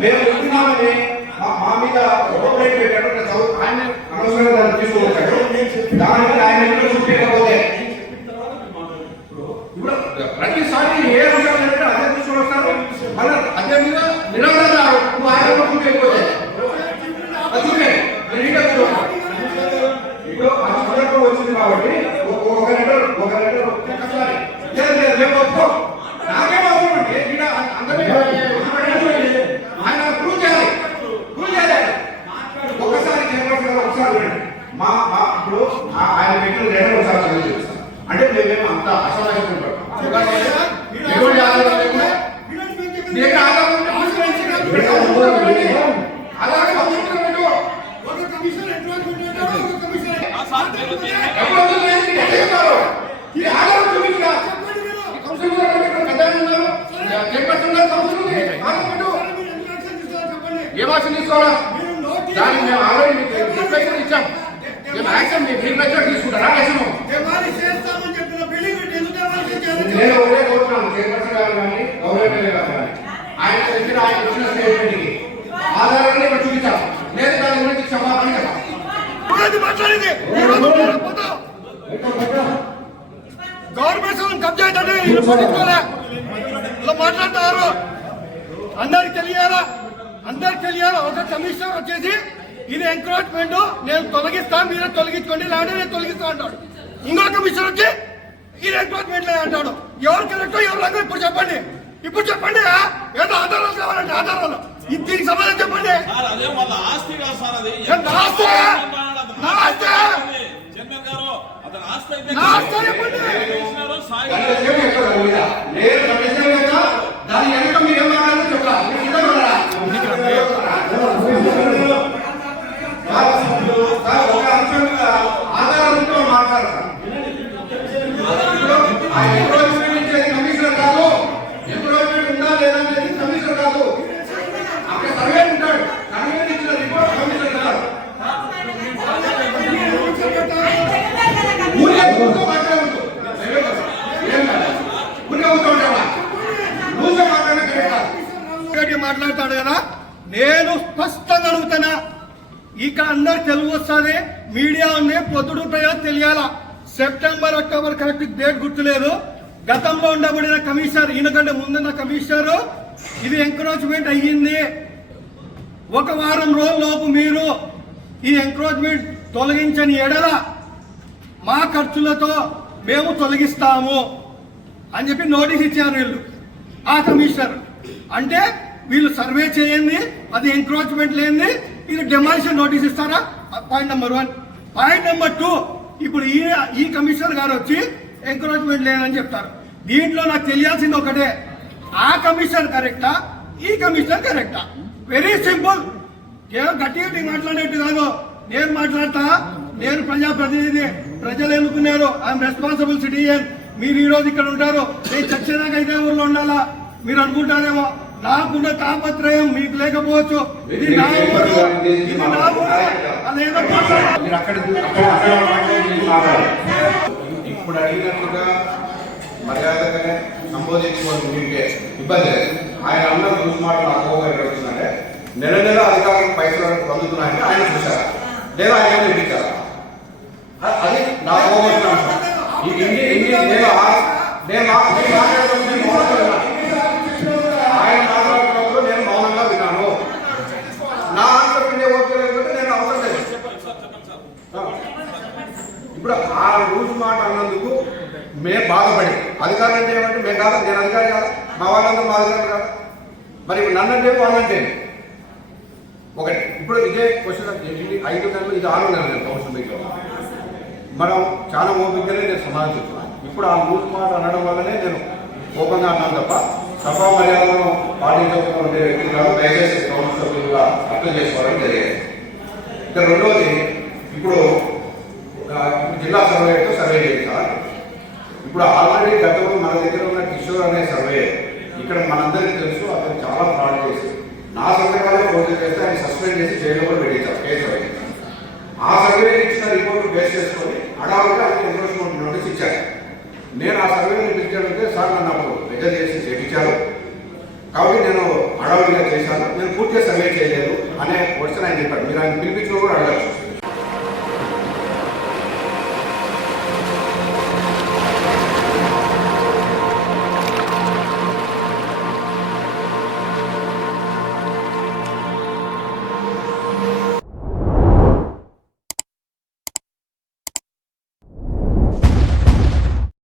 మేము ఉంటున్నామని మా మీద రోడ్డు పెట్టాడు ఆయన అనవసరంగా దాన్ని దానికి ఆయన ఇంట్లో చూపించకపోతే ఇప్పుడు ప్రతిసారి ఏ అంశాలు అంటే అదే తీసుకుని వస్తారు మళ్ళీ అదే మీద నిలబడతారు నువ్వు ఆయన కూడా చూపించకపోతే అది చూపే నేను ఇంకా చూడాలి ఇప్పుడు ఆ సందర్భం వచ్చింది కాబట్టి ఒక- ఒక లెటర్ ఒక లెటర్ ఒక్కసారి లేదు లేదు రేపు ఒప్పుకో నాకేం అవసరం అండి ఇక్కడ అందరినీ ఆయన ప్రూవ్ చేయాలి ప్రూవ్ చేయాలి ఒక్కసారి చేయవలసిన ఒకసారి వినండి. మా మా ఇప్పుడు ఆ- ఆయన పెట్టిన లెటర్ ఒకసారి చదివి చూపిస్తాను అంటే మేమేమో అంత అసమాహితం ఎటువంటి ఆధారం లేకుండా నీకు ఆధారం ఉంటే ముస్లింస్ ఇక్కడ పెట్టు. అలాగే పంపించడం పెట్టు. ఎప్పుడు వస్తుంది? ఎట్లా చెప్తారు? ఈ ఆధారం చూపించుగా. ఈ కౌన్సిల్ కూడా ఇక్కడ పెద్ద ఆయన ఉన్నారు. చైర్పర్సన్ ఉన్నారు, కౌన్సిల్ ఉంది. ఆధారం పెట్టు. ఏ భాష తీసుకోవాలా? దానికి మేము ఆల్రెడీ మీకు రిక్వెస్ట్ ఇచ్చాం. మేము యాక్షన్ మీకు నచ్చినట్టు తీసుకుంటారా? యాక్షన్? నేను ఒకటే కోరుతున్నాను చైర్పర్సన్ గారు కానీ గవర్నమెంట్ గారు కానీ ఆయన ఇచ్చిన ఆయన ఇచ్చిన స్టేట్మెంట్కి ఆధారాన్ని ఇక్కడ చూపించాలి లేదు దాని గురించి క్షమాపణ చెప్పాలి. గవర్నమెంట్ కబ్జా ఇలా మాట్లాడతారు. అందరికి తెలియాలా? అందరికి తెలియాలా? ఒక కమిషనర్ వచ్చేసి ఇది ఎంక్రోచ్మెంట్ నేను తొలగిస్తా మీరే తొలగించుకోండి లేదంటే నేను తొలగిస్తా అంటాడు. ఇంకో కమిషనర్ వచ్చి ఇది ఎంక్రోచ్మెంట్ లేదు అంటాడు. ఎవరు కరెక్టో ఎవరు రంగు ఇప్పుడు చెప్పండి. ఇప్పుడు చెప్పండి? ఏదో ఆధారాలు కావాలంటే ఆధారాలు. దీనికి సమాధానం చెప్పండి. ఆస్తి కాదు సార్ అది ఏ నా ఆస్తి? నా ఆస్తి? చైర్మన్ గారు అతని ఆస్తి అయితే నా ఆస్తి చెప్పండి. చేసినారు, సాయి దాని విషయం ఎక్కడ పోయినా నేను కమిషన్ కదా దాని వెనక మీరు ఏం మాట్లాడాలో చెప్పాలి మీరు సిద్ధంగా ఉన్నారా? సార్, ఒక అంశం మీద ఆధారంతో మాట్లాడతారు ఆ ఎంక్రోచ్మెంట్ ఇచ్చేది కమిషనర్ కాదు ఎంక్రోచ్మెంట్ ఉందా లేదా అనేది కమిషనర్ కాదు అక్కడ సర్వే ఉంటాడు సర్వే ఇచ్చిన రిపోర్ట్ కమిషనర్ కాదు ఊరికే కూర్చో మాట్లాడవద్దు. ఏం కాదు. ఊరికే కూర్చో ఉంటావా? కూర్చో మాట్లాడడం కరెక్ట్ కాదు. గట్టి మాట్లాడతాడు కదా? నేను స్పష్టంగా అడుగుతానా ఇక అందరు తెలుగు వస్తుంది మీడియా ఉంది పొద్దుడు ప్రజలు తెలియాలా? సెప్టెంబర్ అక్టోబర్ కరెక్ట్ డేట్ గుర్తులేదు. గతంలో ఉండబడిన కమిషనర్ ఈయనకంటే ముందున్న కమిషనర్ ఇది ఎంకరేజ్మెంట్ అయ్యింది. ఒక వారం రోజుల లోపు మీరు ఈ ఎంక్రోచ్మెంట్ తొలగించని ఎడల మా ఖర్చులతో మేము తొలగిస్తాము అని చెప్పి నోటీస్ ఇచ్చారు వీళ్ళు ఆ కమిషనర్. అంటే వీళ్ళు సర్వే చేయండి అది ఎంక్రోచ్మెంట్ లేని ఇది డెమాలిషన్ నోటీస్ ఇస్తారా? Point number one point number two ఇప్పుడు ఈ ఈ కమిషనర్ గారు వచ్చి ఎంక్రోచ్మెంట్ లేదని చెప్తారు. దీంట్లో నాకు తెలియాల్సింది ఒకటే. ఆ కమిషనర్ కరెక్టా? ఈ కమిషనర్ కరెక్టా? వెరీ సింపుల్ కేవలం గట్టి గట్టి మాట్లాడేట్టు కాదు. నేను మాట్లాడతా. నేను ప్రజాప్రతినిధి ప్రజలు ఎన్నుకున్నారు. ఐఎమ్ రెస్పాన్సిబుల్ సిటిజన్ మీరు ఈ రోజు ఇక్కడ ఉంటారు. నేను చచ్చేదాకా ఇదే ఊర్లో ఉండాలా? మీరు అనుకుంటారేమో. నాకున్న తాపత్రయం మీకు లేకపోవచ్చు. ఇది నా ఊరు. ఇది నా ఊరు. అదేదో ఇప్పుడు అడిగినట్టుగా మర్యాదగానే సంబోధించుకోవడం మీకే ఇబ్బంది ఆయన అన్న గురించి మాట నాకు కోపం ఎక్కడ నెల నెల అధికారులకు పైసలు పొందుతున్నాయని ఆయన చూశారా? లేదా ఆయన ఏమైనా ఇప్పించారా అది నా కోపం అంశం. ఈ ఇన్ని ఇన్ని నేను నేను మా- నేను మాట్లాడేటప్పుడు నేను మౌనంగా విన్నాను. ఆయన మాట్లాడుతున్నప్పుడు నేను మౌనంగా విన్నాను నా ఆన్సర్ వినే ఓపిక లేకపోతే నేను అవసరం లేదు ఇప్పుడు ఆ రూల్స్ మాట అన్నందుకు మేము బాధపడి అధికారులు అంటే ఏమంటే మేము కాదు నేను అధికారి కాదు? మా వాళ్ళందరూ మా అధికారులు కాదు? మరి నన్నంటే వాళ్ళంటే ఒకటి ఇప్పుడు ఇదే క్వశ్చన్ ఐదు నెలలు ఇది ఆరు నెలలు నేను కౌన్సిల్ మీటింగ్లో మనం చాలా ఓపికగానే నేను సమాధానం చెప్తున్నాను ఇప్పుడు ఆ మూడు మాట అనడం వల్లనే నేను ఓపెన్గా అన్నాను తప్ప సభా మర్యాదలను పాటించకుండా ఉండే వ్యక్తులు కాదు దయచేసి కౌన్సిల్ సభ్యులుగా అర్థం చేసుకోవడం జరిగింది. ఇక రెండవది ఇప్పుడు జిల్లా సర్వేతో సర్వే ఇప్పుడు ఆల్రెడీ గతంలో మన దగ్గర ఉన్న కిషోర్ అనే సర్వే ఇక్కడ మనందరికీ తెలుసు అతను చాలా ఫ్రాడ్ చేసి నా సందర్భాలే పోటీ చేస్తే ఆయన సస్పెండ్ చేసి జైలు కూడా పెట్టేశారు కేసు ఆ సర్వే ఇచ్చిన రిపోర్ట్ బేస్ చేసుకొని అడావుగా ఆయన ఎన్ఫోర్స్మెంట్ నోటీస్ ఇచ్చారు. నేను ఆ సర్వేని పిలిచాడంటే సార్ నన్ను పెద్ద చేసి చేయించారు కాబట్టి నేను అడవులుగా చేశాను. నేను పూర్తిగా సర్వే చేయలేదు అనే క్వశ్చన్ ఆయన చెప్పాడు. మీరు ఆయన పిలిపించిన కూడా అడగచ్చు.